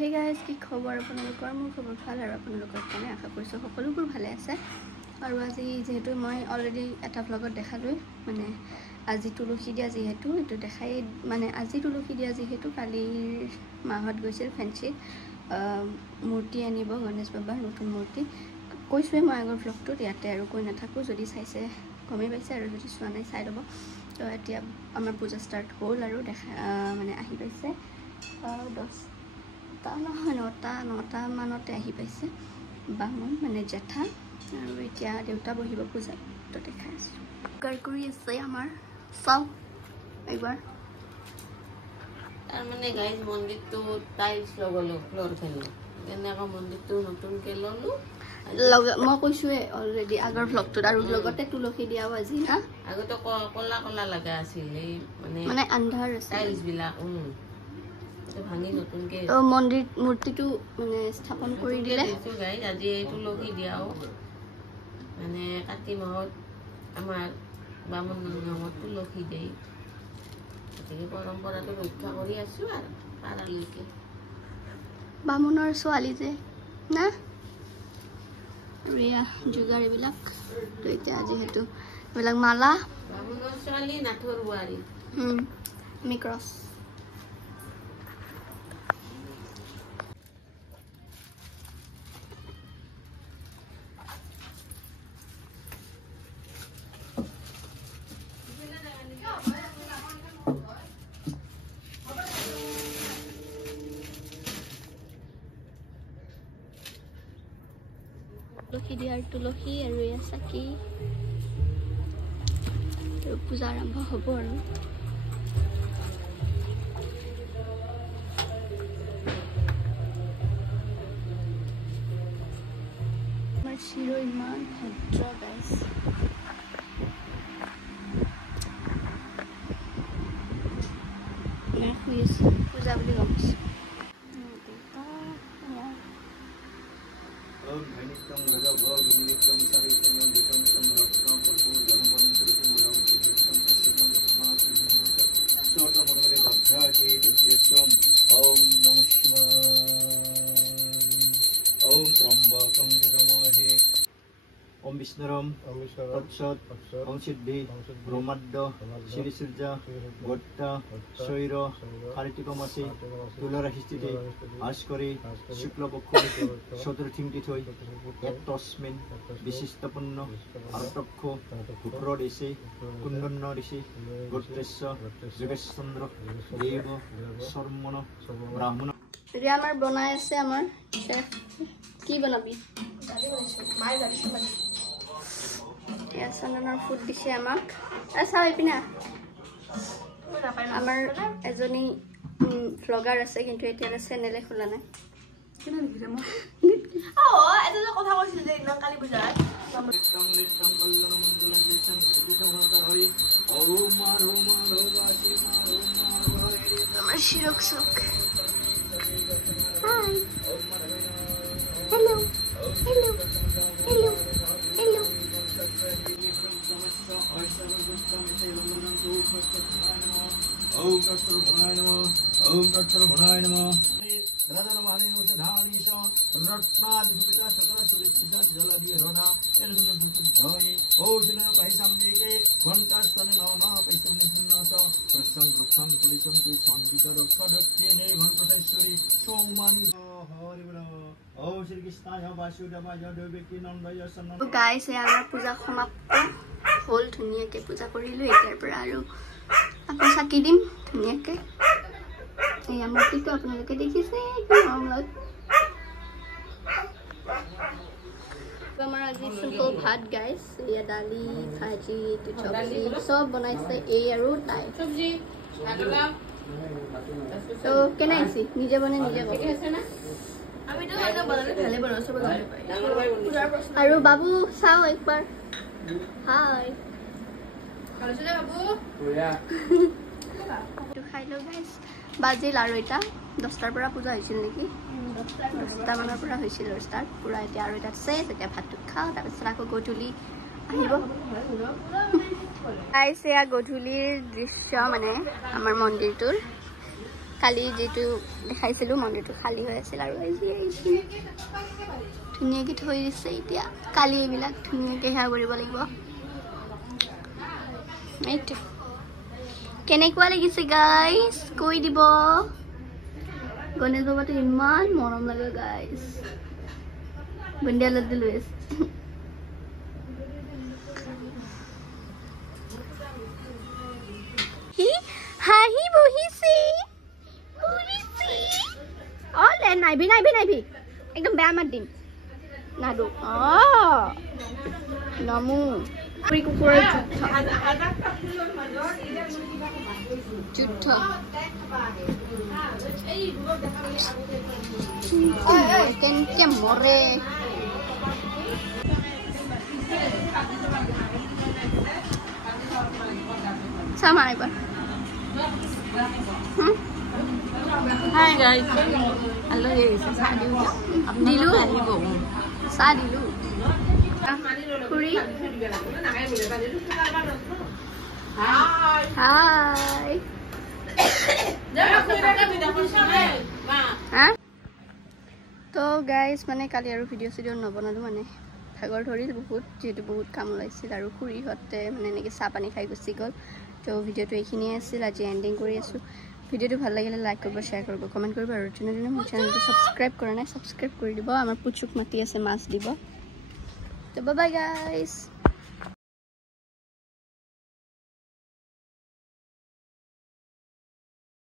Hey guys কি খবৰ আপোনালোকৰ মোৰ খবৰ ভাল আৰু আপোনালোকৰ কাৰণে আশা কৰিছোঁ সকলোবোৰ ভালে আছে আৰু আজি যেহেতু মই অলৰেডি এটা ব্লগত দেখালোঁ মানে আজি তুলসী দিয়া যেহেতু এইটো দেখাই মানে আজি তুলসী দিয়া যেহেতু কালিৰ মাহত গৈছিল ফেঞ্চিত মূৰ্তি আনিব গণেশ বাবাৰ নতুন মূৰ্তি কৈছোঁৱে মই আগৰ ব্লগটোত ইয়াতে আৰু কৈ নাথাকোঁ যদি চাইছে গমেই পাইছে আৰু যদি চোৱা নাই চাই ল'ব তো এতিয়া আমাৰ পূজা ষ্টাৰ্ট হ'ল আৰু দেখা মানে আহি পাইছে 10টা নহয় 9টা মানতে আহি পাইছে বামুণ মানে জেঠা আৰু এতিয়া দেউতা বহিব পূজাত তো দেখাই আছোঁ যোগাৰ কৰি আছে আমাৰ চাওঁ একবাৰ তাৰমানে গাইজ মন্দিৰটো টাইলছ লগালোঁ ফ্ল'ৰ খেলোঁ তেনেকৈ মন্দিৰটো নতুনকৈ ল'লোঁ মই কৈছোঁৱে অলৰেডি আগৰ ব্লগটোত আৰু লগতে তুলসী দিয়াও আজি না আগতে কলা কলা লগা আছিল এই মানে আন্ধাৰ আছে টাইলছবিলাক ভাঙি নতুনকৈ মন্দিৰ মূৰ্তিটো মানে স্থাপন কৰি দিলে গাইজ আজি এই তুলসী দিয়াও মানে কাতি মাহত আমাৰ বামুণ নামত তুলসী দিয়ে গতিকে পৰম্পৰাটো ৰক্ষা কৰি আছোঁ আৰু পাৰালৈকে বামুণৰ ছোৱালী যে না আৰু এয়া যোগাৰ এইবিলাক তো এতিয়া যিহেতু এইবিলাক মালা বামুণৰ ছোৱালী নাথৰ বোৱাৰী আমি ক্ৰছ তুলসী দিয়াৰ তুলসী আৰু এয়া চাকি আৰু পূজা আৰম্ভ হ'ব আৰু আমাৰ চিৰ ইমান ভদ্ৰ গাইজ শুই আছো পূজা বুলি গম পাইছোঁ Om Vishnuram, Tatsat, Om Siddhi, Brahmadya, Shri Surja, Gotta, Soiro, Kartika Masi, Tulara Histiti, Ashkari, Shukla Bokho, Sotrathim Tithoi, Etosmin, Vishistapanno, Artakho, Upro Desi, Kundanna Rishi, Gotresa, Yogesandra, Deva, Sarmana, Brahmana. এতিয়া আমাৰ বনাই আছে আমাৰ chef কি বনাবি এয়া চন্দনৰ food দিছে আমাক চাওঁ এইপিনে আমাৰ এজনী ভ্লগাৰ আছে কিন্তু এতিয়ালৈ চেনেলে খোলা নাই কথা কৈছিল যে একদম কালি পূজাত আমাৰ শিৰক চক Hi. Hello. Hello. Hello. Hello. Om Tatsar Bhanaya Namah. Om Tatsar Bhanaya Namah. Radha Mahalino Shadhani Sha Ratnadi Subita Sakara Suritsha Jaladi Roda Elhuna Joy Ocean Paisambike Quantas Nana Paisamnisana Prasang Ruksang Polisam to Sandika Rokadak Kene Vankateshwari so many Oh Shri Krishna Vasudeva Yadoviki Nandaya Sanan guys আমাৰ পূজা সমাপ্ত হ'ল ধুনীয়াকে পূজা কৰিলো এতিয়াৰ পৰা আৰু আকৌ চাকি দিম ধুনীয়াকে এই মূৰ্তিটো আপোনালোকে দেখিছে আমাৰ আজি চিম্পল ভাত গাইস এয়া দালি ভাজি চব্জি সব বনাইছে এই আৰু তাই চব্জি তো কেনাইছি নিজে বনাই নিজে আছে না আমি তো এটা বনালে ভালে বনাইছো আৰু বাবু চাও একবাৰ হাই ভালছে দে বাবু তো খাই লো গাইস বাজিল আৰু এটা 10টাৰ পৰা পূজা হৈছিল নেকি 10টা মানৰ পৰা হৈছিল ষ্টাৰ্ট পুৰা এতিয়া আৰু এটা চেছ এতিয়া ভাতটো খাওঁ তাৰপিছত আকৌ গধূলি আহিব গাইস এয়া গধূলিৰ দৃশ্য মানে আমাৰ মন্দিৰটোৰ কালি যেটো দেখাইছিলোঁ মন্দিৰটো খালী হৈ আছিল আৰু আজি ধুনীয়াকৈ থৈ দিছে এতিয়া কালি এইবিলাক ধুনীয়াকৈ সেৱা কৰিব লাগিব এইটো কেনেকুৱা লাগিছে গাইজ কৈ দিব গণেশ বাবাটো ইমান মৰম লাগে গাইজ বুন্দিয়া লাড্ডু লৈ আছে হাঁহি বহিছে অলে নাইবি একদম বেয়া মাত দিম নাদু নমু পুৰি কুকুৰৰ যুদ্ধ কেনেকে মৰে চাম একবাৰ Hi guys, hello guys. দিলো চাহ দিলো খুৰী হাই তো গাইজ মানে কালি আৰু ভিডিঅ' চিডিঅ' নবনালোঁ মানে ভাগৰ ধৰিল বহুত যিহেতু বহুত কাম ওলাইছিল আৰু খুৰীহঁতে মানে এনেকৈ চাহ পানী খাই গুচি গ'ল তো ভিডিঅ'টো এইখিনিয়ে আছিল আজি এণ্ডিং কৰি আছোঁ ভিডিঅ'টো ভাল লাগিলে লাইক কৰিব শ্বেয়াৰ কৰিব কমেণ্ট কৰিব আৰু যোনে মোৰ চেনেলটো ছাবস্ক্ৰাইব কৰা নাই ছাবস্ক্ৰাইব কৰি দিব আমাৰ পুচুক মাতি আছে মাছ দিব তো বাই বাই গাইজ